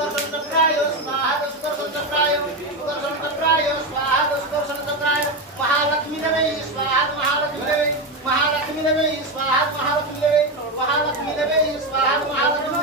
सुदर्शन चक्राय स्वाहा सुदर्शन चक्राय स्वाहा सुदर्शन चक्राय महालक्ष्मी देवी स्वाहा महालक्ष्मी देवी स्वाहा महालक्ष्मी देवी स्वाहा महालक्ष्मी